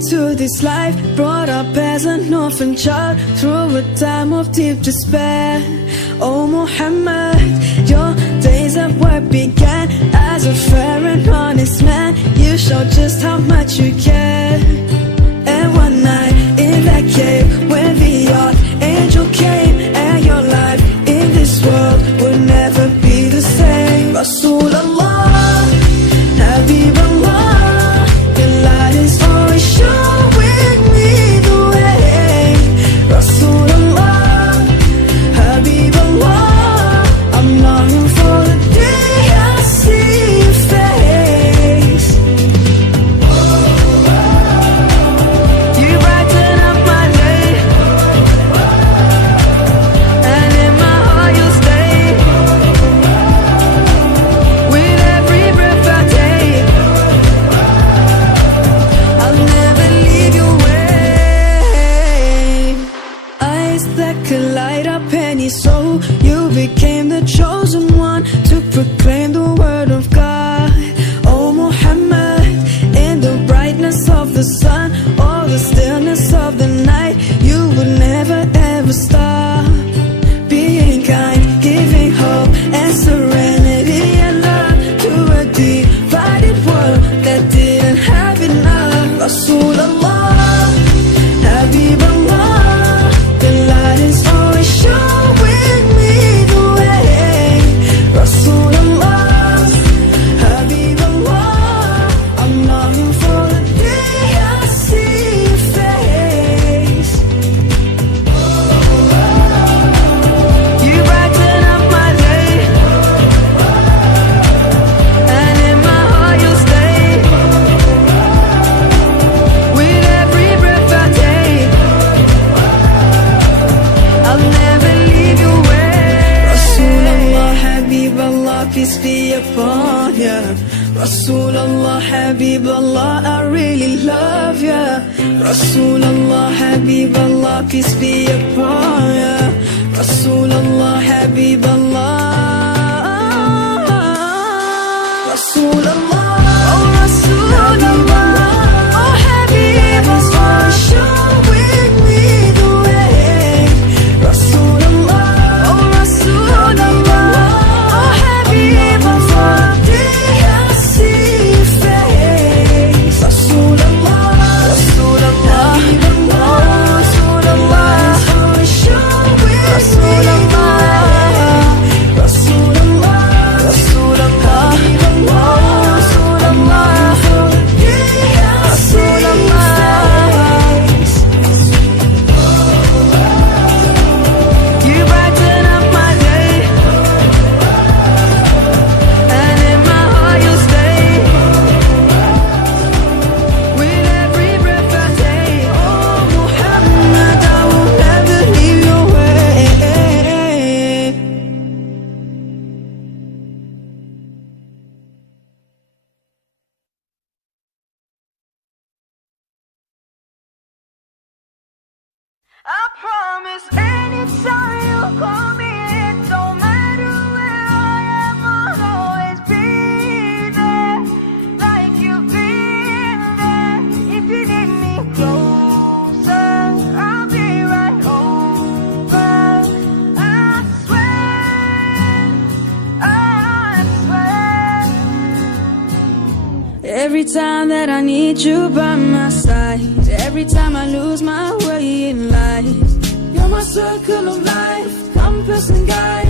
into this life, brought up as an orphan child through a time of deep despair. Oh Muhammad, your days of work began as a fair and honest man. You showed just how much you care. And one night in that cave, when the archangel came, and your life in this world would never be the same. Rasulullah, Habibullah, your light is always showing me the way. Rasulullah, Habibullah, I'm longing for the day I see your face. You brighten up my day, and in my heart you'll stay. With every breath I take, I'll never leave your way. Eyes that could light up any soul, you became the chosen one to proclaim the word of God. Oh Muhammad, in the brightness of the sun or the stillness of the night, you would never ever stop being kind, giving hope and serenity and love to a divided world that didn't have enough. Rasulullah, Habibullah, the light is always showing me the way. Rasulullah, Habibullah, I'm longing for the day I see your face. You brighten up my day, and in my heart you'll stay. With every breath I take, I'll never leave your way. Rasulullah, Habibullah, peace be upon ya. Rasulullah, Habibullah, I really love ya. Rasulullah, Habibullah, peace be upon ya. Rasulullah, Habibullah, Rasulullah, oh Rasulullah, oh Habibullah, showing me the way. Rasulullah, oh Rasulullah, oh Habibullah, day I see your face. Rasulullah, Rasulullah, Habibullah, Rasulullah, always showing me the way. Rasulullah, Rasulullah, Habibullah, Rasulullah, day I see your face. You brighten up my day, and in my heart you'll stay. With every breath I take, oh Muhammad, I will never leave your way. I promise anytime you call me, it don't matter where I am, I'll always be there, like you've been there. If you need me closer, I'll be right over. I swear, I swear. Every time that I need you by my side, every time I lose my way in life, you're my circle of life, compass and guide.